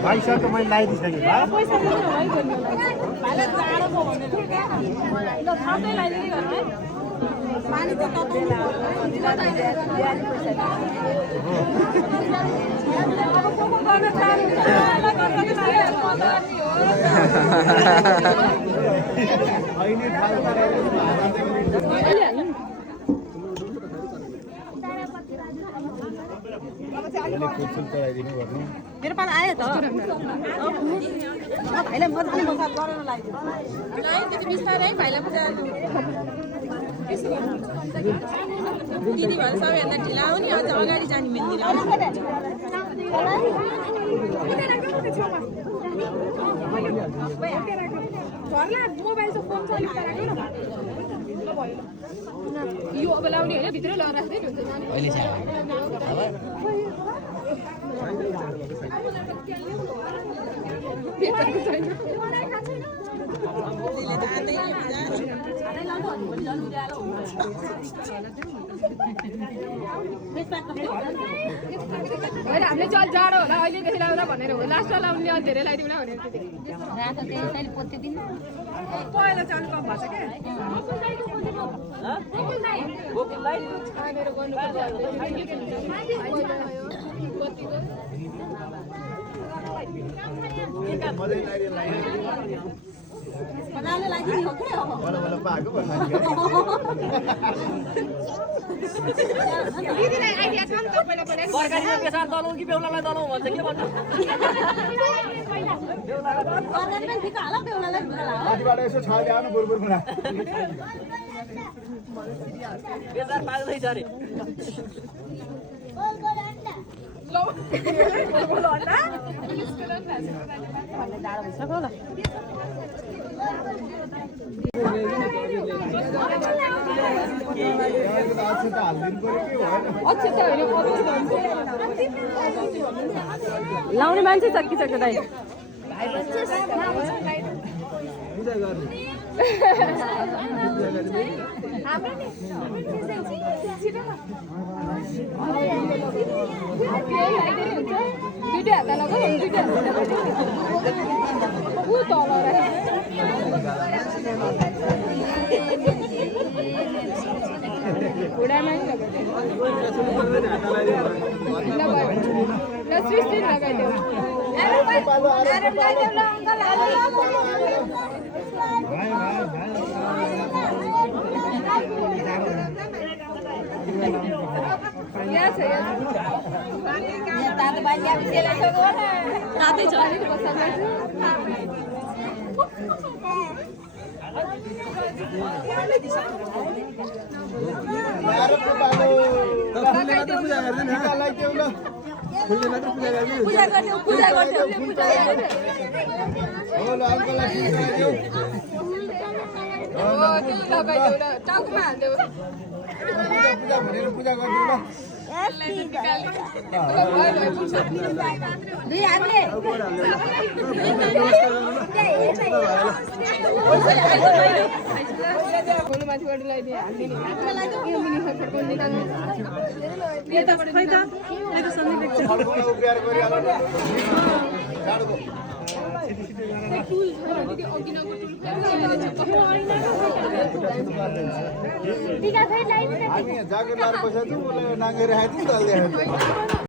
भाइ सर तो मैले लगाइदिइसकेँ मेरो पाला आयो त भाइलाई मजाले मसाज गरेर लगाइदिनु बिस्तारै भाइलाई मजाले दिदी भएर सबैभन्दा ढिला हो नि अझ अगाडि जाने मेन्दिर यो अब लाउने होइन भित्रै लगाएर राख्दै हुन्छ अहिले चाहिँ होइन हामीले चल जाडो होला अहिलेदेखि लाउला भनेर हो लास्टमा लाउने अलि धेरै लगाइदिउँ भनेर पहिला चाहिँ अलिक कम भएको दिदीलाई आइडिया छ नि त पहिला सरकारीमा पेसा दलाउँ कि बेहुलालाई दलाउँ भन्छ के भन्नु माथिबाट यसो छाले आउनु बुरबुर खुला बेजार पाल्दैछ अरे लाउने मान्छे चर्किसक्छ दाइ दुइटै हात लगाऊ दुइटै ऊ तल घुँडामा नि लगाइदियो लगाइदेऊ टाउकोमा हाल्देऊ पूजा गरिदिनु दुई हातले माथिबाट लगाइदिए हाल्दिने जागर लाएर पैसा नाङ्गेर आइदिनु